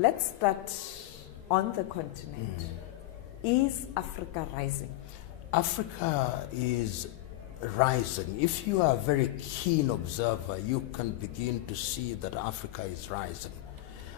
Let's start on the continent. Is Africa rising? Africa is rising. If you are a very keen observer, you can begin to see that Africa is rising.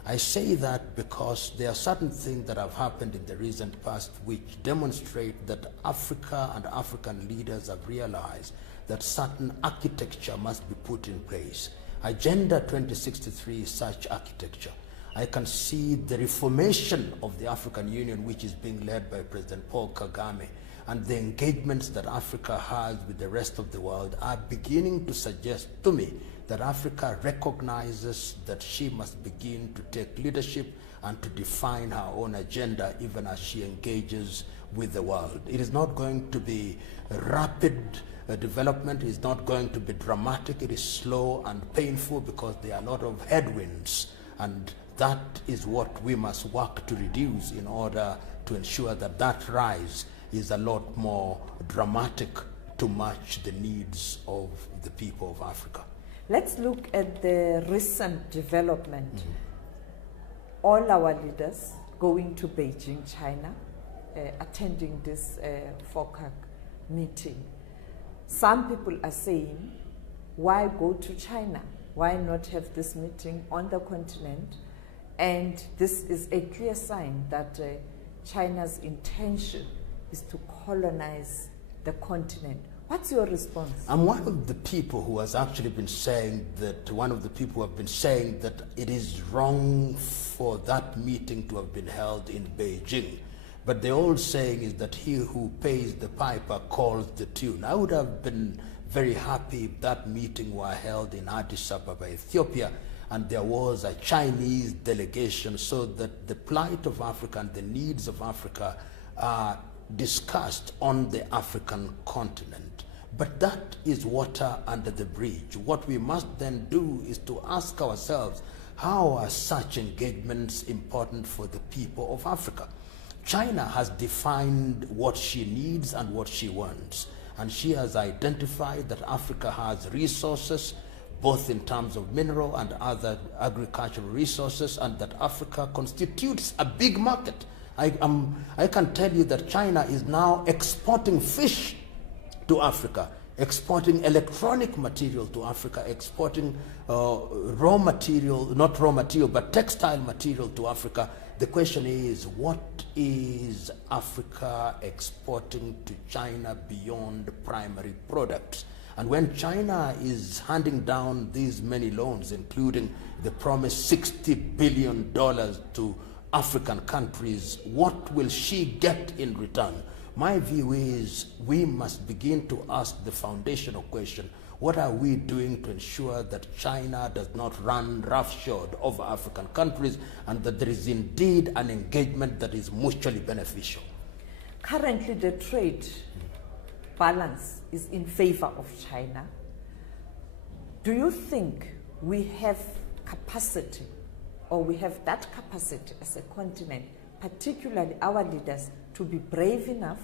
I say that because there are certain things that have happened in the recent past which demonstrate that Africa and African leaders have realized that certain architecture must be put in place. Agenda 2063 is such architecture. I can see the reformation of the African Union, which is being led by President Paul Kagame, and the engagements that Africa has with the rest of the world are beginning to suggest to me that Africa recognizes that she must begin to take leadership and to define her own agenda even as she engages with the world. It is not going to be rapid development, it is not going to be dramatic, it is slow and painful because there are a lot of headwinds, and that is what we must work to reduce in order to ensure that that rise is a lot more dramatic to match the needs of the people of Africa. Let's look at the recent development. All our leaders going to Beijing, China, attending this FOCAC meeting. Some people are saying, why go to China? Why not have this meeting on the continent? And this is a clear sign that China's intention is to colonize the continent. What's your response? I'm one of the people who has actually been saying that, it is wrong for that meeting to have been held in Beijing. But the old saying is that he who pays the piper calls the tune. I would have been very happy if that meeting were held in Addis Ababa, Ethiopia, and there was a Chinese delegation so that the plight of Africa and the needs of Africa are discussed on the African continent. But that is water under the bridge. What we must then do is to ask ourselves, how are such engagements important for the people of Africa? China has defined what she needs and what she wants, and she has identified that Africa has resources, both in terms of mineral and other agricultural resources, and that Africa constitutes a big market. I can tell you that China is now exporting fish to Africa, exporting electronic material to Africa, exporting raw material, not raw material, but textile material to Africa. The question is, what is Africa exporting to China beyond primary products? And when China is handing down these many loans, including the promised $60 billion to African countries, what will she get in return? My view is we must begin to ask the foundational question, what are we doing to ensure that China does not run roughshod over African countries and that there is indeed an engagement that is mutually beneficial? Currently, the trade balance is in favor of China. Do you think we have capacity, or we have that capacity as a continent, particularly our leaders, to be brave enough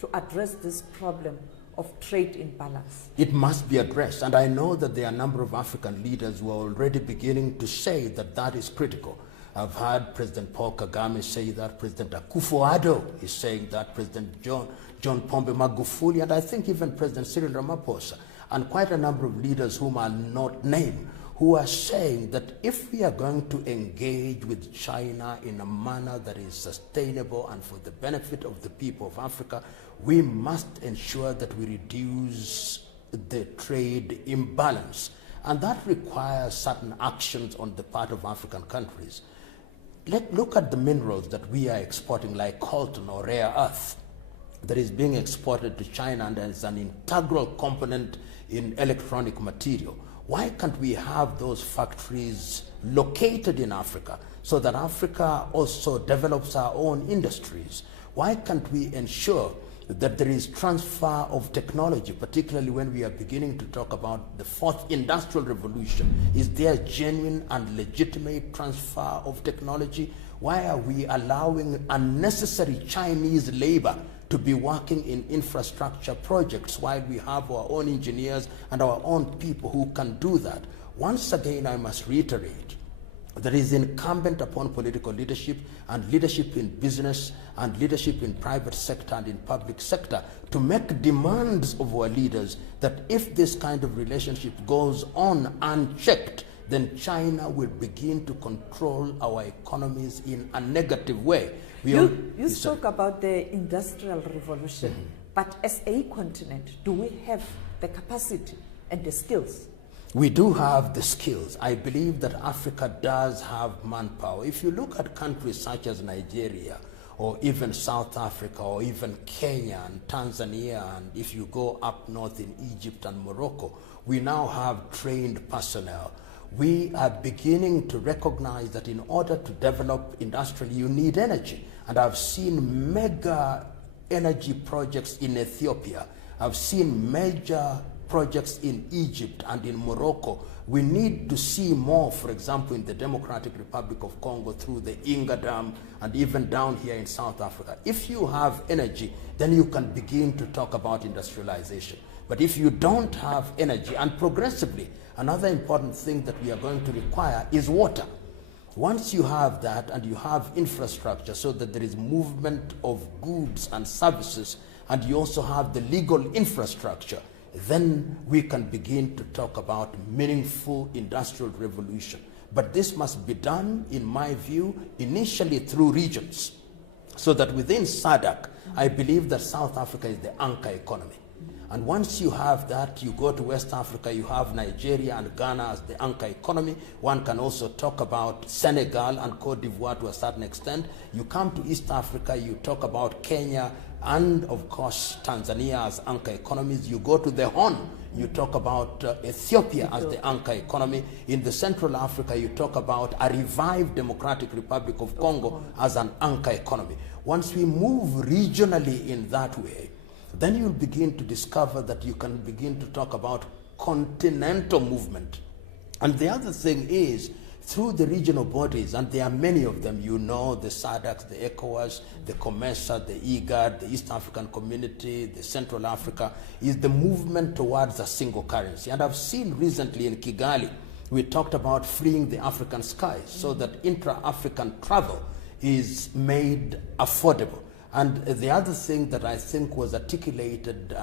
to address this problem of trade imbalance? It must be addressed, and I know that there are a number of African leaders who are already beginning to say that that is critical. I've heard President Paul Kagame say that, President Akufo-Addo is saying that, President John Pombe Magufuli, and I think even President Cyril Ramaphosa, and quite a number of leaders whom I'll not name, who are saying that if we are going to engage with China in a manner that is sustainable and for the benefit of the people of Africa, we must ensure that we reduce the trade imbalance. And that requires certain actions on the part of African countries. Let's look at the minerals that we are exporting, like coltan or rare earth, that is being exported to China and is an integral component in electronic material. Why can't we have those factories located in Africa so that Africa also develops our own industries? Why can't we ensure that there is transfer of technology, particularly when we are beginning to talk about the fourth industrial revolution? Is there genuine and legitimate transfer of technology? Why are we allowing unnecessary Chinese labor to be working in infrastructure projects while we have our own engineers and our own people who can do that? Once again, I must reiterate That is incumbent upon political leadership and leadership in business and leadership in private sector and in public sector to make demands of our leaders that if this kind of relationship goes on unchecked, then China will begin to control our economies in a negative way. You spoke about the Industrial Revolution, but as a continent, do we have the capacity and the skills? We do have the skills. I believe that Africa does have manpower. If you look at countries such as Nigeria, or even South Africa, or even Kenya and Tanzania, and if you go up north in Egypt and Morocco, we now have trained personnel. We are beginning to recognize that in order to develop industrially, you need energy. And I've seen mega energy projects in Ethiopia. I've seen major projects in Egypt and in Morocco. We need to see more, for example, in the Democratic Republic of Congo through the Inga Dam and even down here in South Africa. If you have energy, then you can begin to talk about industrialization. But if you don't have energy, and progressively, another important thing that we are going to require is water. Once you have that and you have infrastructure so that there is movement of goods and services, and you also have the legal infrastructure, then we can begin to talk about meaningful industrial revolution. But this must be done, in my view, initially through regions. So that within SADC, I believe that South Africa is the anchor economy. And once you have that, you go to West Africa, you have Nigeria and Ghana as the anchor economy. One can also talk about Senegal and Cote d'Ivoire to a certain extent. You come to East Africa, you talk about Kenya and, of course, Tanzania as anchor economies. You go to the Horn, you talk about Ethiopia as the anchor economy. In the Central Africa, you talk about a revived Democratic Republic of Congo as an anchor economy. Once we move regionally in that way, then you'll begin to discover that you can begin to talk about continental movement. And the other thing is, through the regional bodies, and there are many of them, you know, the SADC, the ECOWAS, the COMESA, the IGAD, the East African Community, the Central Africa, is the movement towards a single currency. And I've seen recently in Kigali, we talked about freeing the African skies so that intra-African travel is made affordable. And the other thing that I think was articulated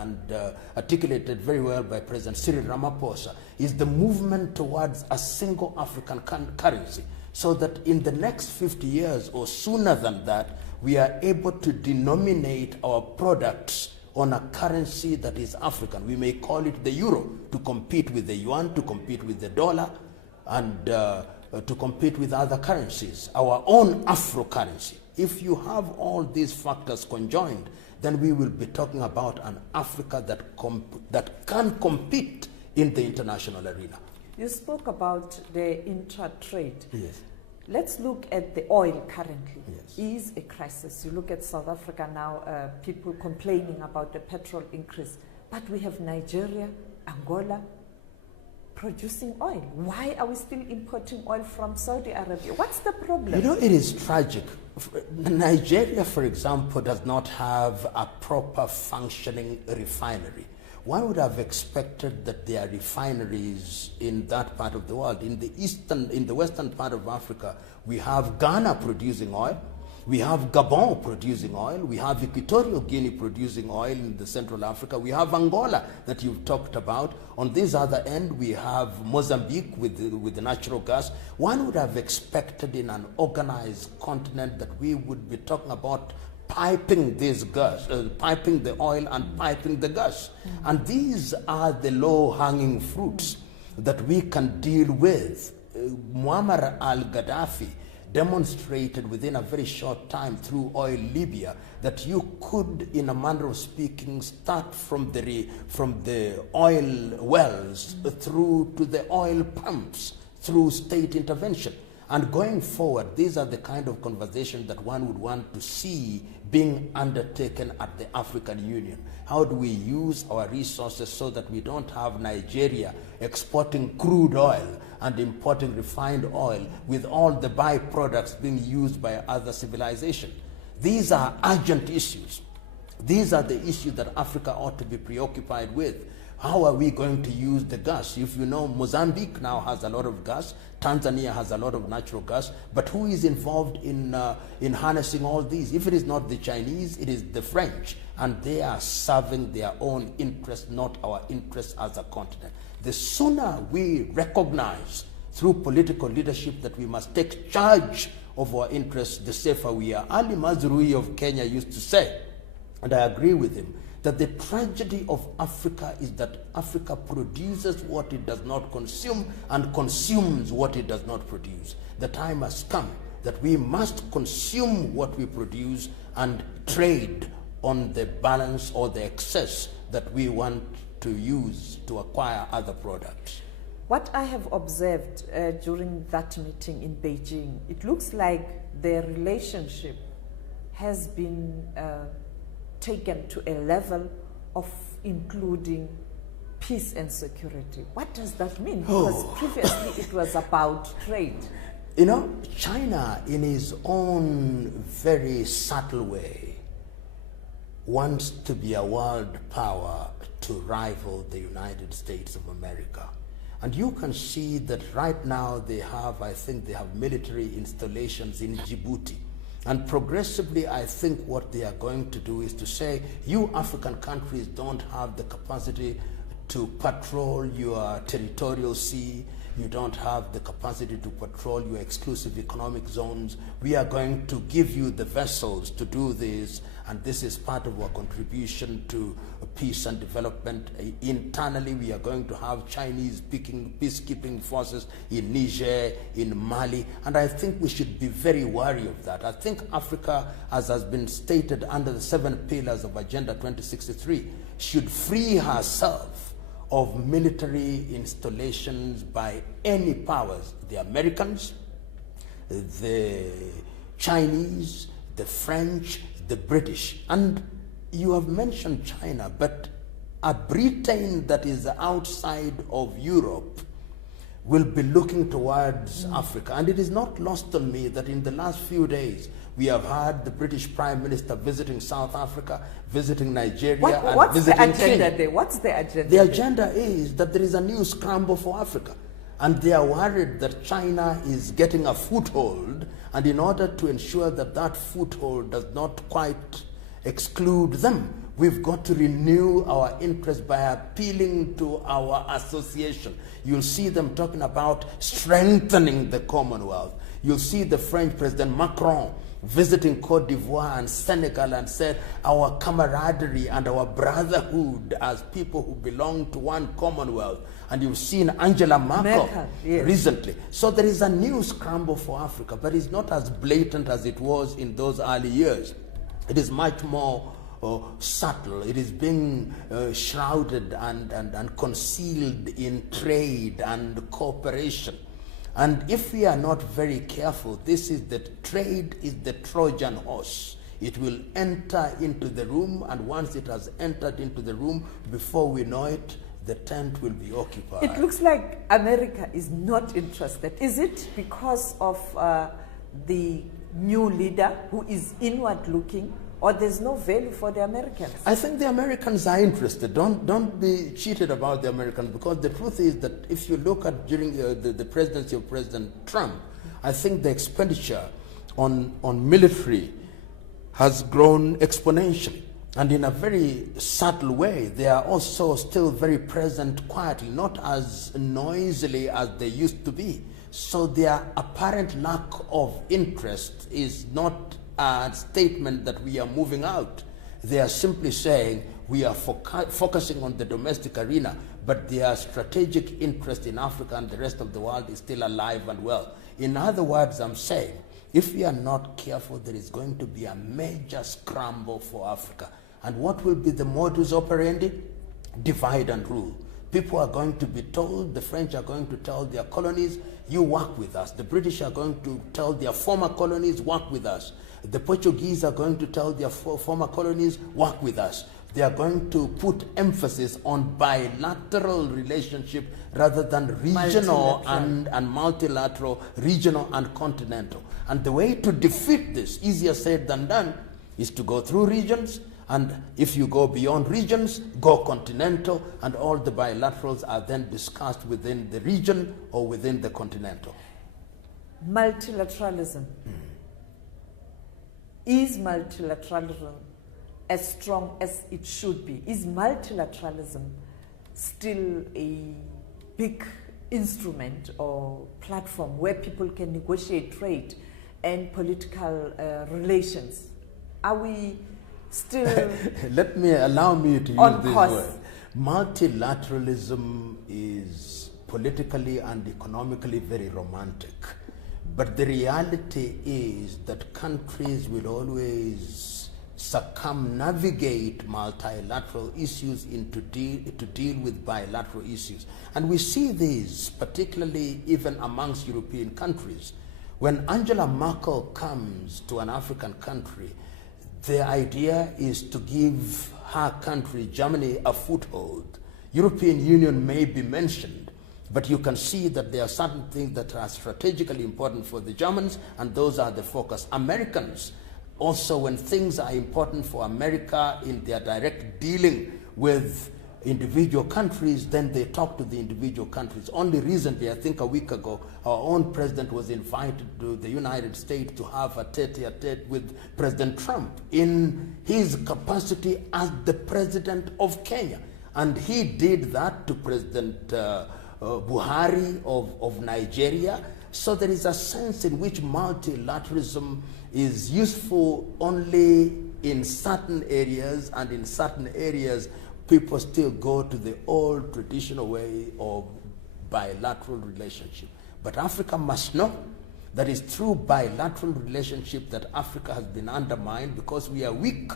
very well by President Cyril Ramaphosa is the movement towards a single African currency, so that in the next 50 years or sooner than that, we are able to denominate our products on a currency that is African. We may call it the euro to compete with the yuan, to compete with the dollar, and to compete with other currencies, our own Afro currency. If you have all these factors conjoined, then we will be talking about an Africa that can compete in the international arena. You spoke about the intra-trade. Yes. Let's look at the oil currently. Yes. It is a crisis. You look at South Africa now, people complaining about the petrol increase. But we have Nigeria, Angola, producing oil. Why are we still importing oil from Saudi Arabia? What's the problem? You know, it is tragic. Nigeria, for example, does not have a proper functioning refinery. One would have expected that there are refineries in that part of the world. In the western part of Africa, we have Ghana producing oil. We have Gabon producing oil. We have Equatorial Guinea producing oil in the Central Africa. We have Angola that you've talked about. On this other end, we have Mozambique with the natural gas. One would have expected in an organized continent that we would be talking about piping this gas, piping the oil and piping the gas. Mm-hmm. And these are the low-hanging fruits that we can deal with. Muammar al-Gaddafi demonstrated within a very short time through Oil Libya that you could, in a manner of speaking, start from the oil wells through to the oil pumps through state intervention. And going forward, these are the kind of conversations that one would want to see being undertaken at the African Union. How do we use our resources so that we don't have Nigeria exporting crude oil and importing refined oil with all the byproducts being used by other civilizations? These are urgent issues. These are the issues that Africa ought to be preoccupied with. how are we going to use the gas? If you know, Mozambique now has a lot of gas, Tanzania has a lot of natural gas, but who is involved in harnessing all these? If it is not the Chinese, it is the French, and they are serving their own interests, not our interests as a continent. The sooner we recognize through political leadership that we must take charge of our interests, the safer we are. Ali Mazrui of Kenya used to say, and I agree with him, that the tragedy of Africa is that Africa produces what it does not consume and consumes what it does not produce. The time has come that we must consume what we produce and trade on the balance or the excess that we want to use to acquire other products. What I have observed during that meeting in Beijing, it looks like their relationship has been taken to a level of including peace and security. What does that mean? Because previously it was about trade. You know, China, in its own very subtle way, wants to be a world power to rival the United States of America. And you can see that right now they have, I think they have military installations in Djibouti. And progressively, I think what they are going to do is to say, you African countries don't have the capacity to patrol your territorial sea. You don't have the capacity to patrol your exclusive economic zones. We are going to give you the vessels to do this, and this is part of our contribution to peace and development. Internally, we are going to have Chinese peacekeeping forces in Niger, in Mali, and I think we should be very wary of that. I think Africa, as has been stated under the 7 pillars of Agenda 2063, should free herself of military installations by any powers, the Americans, the Chinese, the French, the British. And you have mentioned China, but a Britain that is outside of Europe will be looking towards Africa. And it is not lost on me that in the last few days, we have had the British Prime Minister visiting South Africa, visiting Nigeria, what's and visiting the agenda Kenya. there? What's the agenda? The agenda is that there is a new scramble for Africa. And they are worried that China is getting a foothold, and in order to ensure that that foothold does not quite exclude them, we've got to renew our interest by appealing to our association. You'll see them talking about strengthening the Commonwealth. You'll see the French President Macron visiting Cote d'Ivoire and Senegal and said our camaraderie and our brotherhood as people who belong to one Commonwealth. And you've seen Angela Merkel yes, recently. So there is a new scramble for Africa, but it's not as blatant as it was in those early years. It is much more subtle. It is being shrouded and concealed in trade and cooperation. And if we are not very careful, trade is the Trojan horse. It will enter into the room, and once it has entered into the room, before we know it, the tent will be occupied. It looks like America is not interested. Is it because of the new leader who is inward looking, or there's no value for the Americans? I think the Americans are interested. Don't be cheated about the Americans, because the truth is that if you look at during the presidency of President Trump, I think the expenditure on military has grown exponentially. And in a very subtle way, they are also still very present quietly, not as noisily as they used to be. So their apparent lack of interest is not a statement that we are moving out. They are simply saying we are focusing on the domestic arena, but their strategic interest in Africa and the rest of the world is still alive and well. In other words, I'm saying, if we are not careful, there is going to be a major scramble for Africa. And what will be the modus operandi? Divide and rule. People are going to be told, the French are going to tell their colonies, you work with us. The British are going to tell their former colonies, work with us. The Portuguese are going to tell their former colonies, work with us. They are going to put emphasis on bilateral relationship rather than regional and multilateral, regional and continental. And the way to defeat this, easier said than done, is to go through regions And if you go beyond regions, go continental, and all the bilaterals are then discussed within the region or within the continental. Multilateralism. Is multilateralism as strong as it should be? Is multilateralism still a big instrument or platform where people can negotiate trade and political relations? Are we still allow me to use this word. Multilateralism is politically and economically very romantic. But the reality is that countries will always circumnavigate multilateral issues to deal with bilateral issues. And we see this particularly even amongst European countries. When Angela Merkel comes to an African country, the idea is to give her country, Germany, a foothold. European Union may be mentioned, but you can see that there are certain things that are strategically important for the Germans, and those are the focus. Americans, also when things are important for America in their direct dealing with individual countries, then they talk to the individual countries. Only recently, I think a week ago, our own president was invited to the United States to have a tete-a-tete with President Trump in his capacity as the president of Kenya. And he did that to President Buhari of Nigeria. So there is a sense in which multilateralism is useful only in certain areas, and in certain areas people still go to the old traditional way of bilateral relationship. But Africa must know that it's through bilateral relationship that Africa has been undermined, because we are weak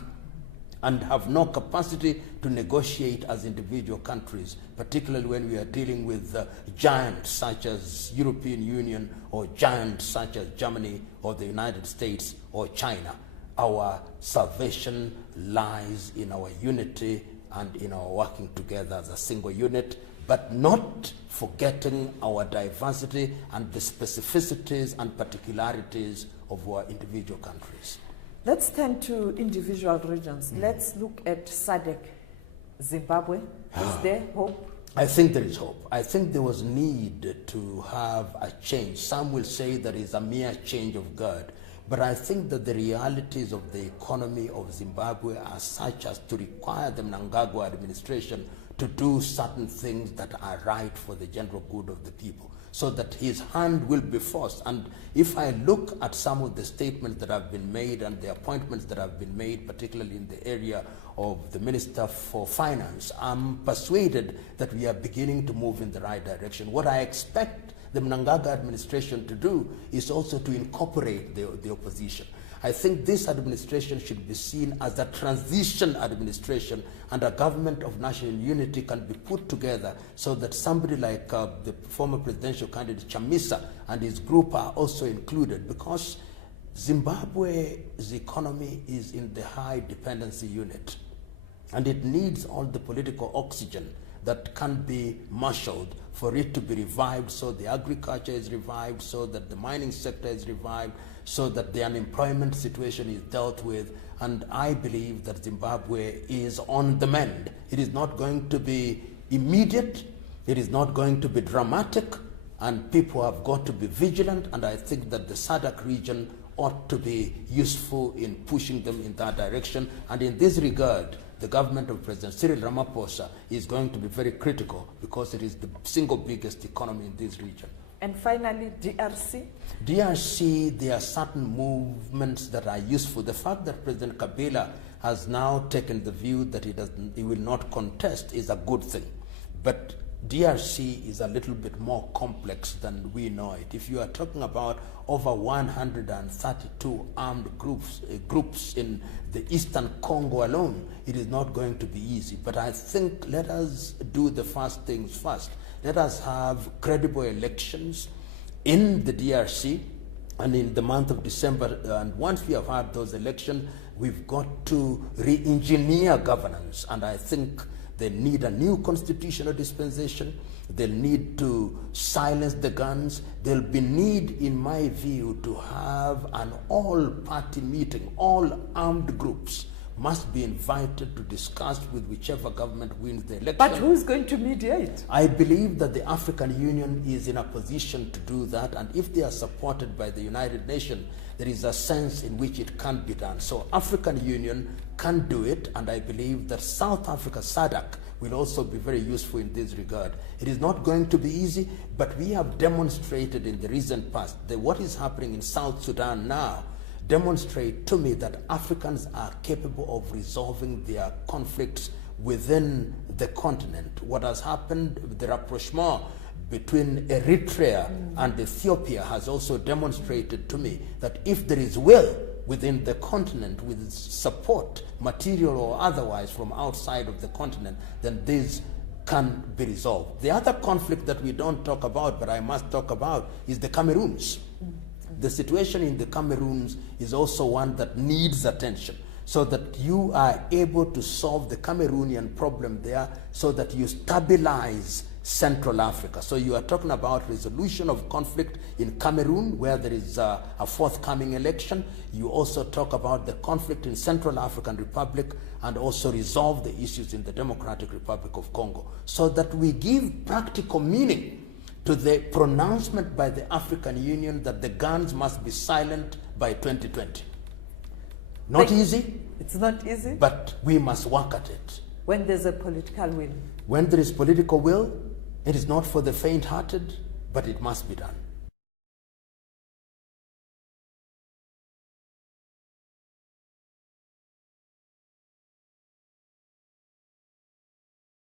and have no capacity to negotiate as individual countries, particularly when we are dealing with giants such as European Union, or giants such as Germany or the United States or China. Our salvation lies in our unity and in our working together as a single unit, but not forgetting our diversity and the specificities and particularities of our individual countries. Let's turn to individual regions. Let's look at SADC, Zimbabwe. Is there hope? I think there is hope. I think there was need to have a change. Some will say that it's a mere change of guard. But I think that the realities of the economy of Zimbabwe are such as to require the Mnangagwa administration to do certain things that are right for the general good of the people, so that his hand will be forced. And if I look at some of the statements that have been made and the appointments that have been made, particularly in the area of the Minister for Finance, I'm persuaded that we are beginning to move in the right direction. What I expect the Mnangagwa administration to do is also to incorporate the opposition. I think this administration should be seen as a transition administration, and a government of national unity can be put together so that somebody like the former presidential candidate Chamisa and his group are also included, because Zimbabwe's economy is in the high dependency unit, and it needs all the political oxygen that can be marshaled for it to be revived, so the agriculture is revived, so that the mining sector is revived, so that the unemployment situation is dealt with. And I believe that Zimbabwe is on the mend. It is not going to be immediate, it is not going to be dramatic, and people have got to be vigilant, and I think that the SADC region ought to be useful in pushing them in that direction. And in this regard, the government of President Cyril Ramaphosa is going to be very critical, because it is the single biggest economy in this region. And finally, DRC? DRC, there are certain movements that are useful. The fact that President Kabila has now taken the view that he will not contest is a good thing. But DRC is a little bit more complex than we know it. If you are talking about over 132 armed groups in the Eastern Congo alone, it is not going to be easy. But I think let us do the first things first. Let us have credible elections in the DRC and in the month of December. And once we have had those elections, we've got to re-engineer governance. And I think they need a new constitutional dispensation. They'll need to silence the guns. There'll be need, in my view, to have an all-party meeting, all armed groups must be invited to discuss with whichever government wins the election. But who's going to mediate? I believe that the African Union is in a position to do that, and if they are supported by the United Nations, there is a sense in which it can be done. So African Union can do it, and I believe that South Africa, SADC, will also be very useful in this regard. It is not going to be easy, but we have demonstrated in the recent past that what is happening in South Sudan now demonstrate to me that Africans are capable of resolving their conflicts within the continent. What has happened, the rapprochement between Eritrea and Ethiopia has also demonstrated to me that if there is will within the continent with support, material or otherwise, from outside of the continent, then this can be resolved. The other conflict that we don't talk about, but I must talk about, is the Cameroons. The situation in the Cameroons is also one that needs attention, so that you are able to solve the Cameroonian problem there, so that you stabilize Central Africa. So you are talking about resolution of conflict in Cameroon, where there is a forthcoming election. You also talk about the conflict in Central African Republic, and also resolve the issues in the Democratic Republic of Congo, so that we give practical meaning to the pronouncement by the African Union that the guns must be silent by 2020. Not easy. It's not easy. But we must work at it. When there's a political will. When there is political will, it is not for the faint-hearted, but it must be done.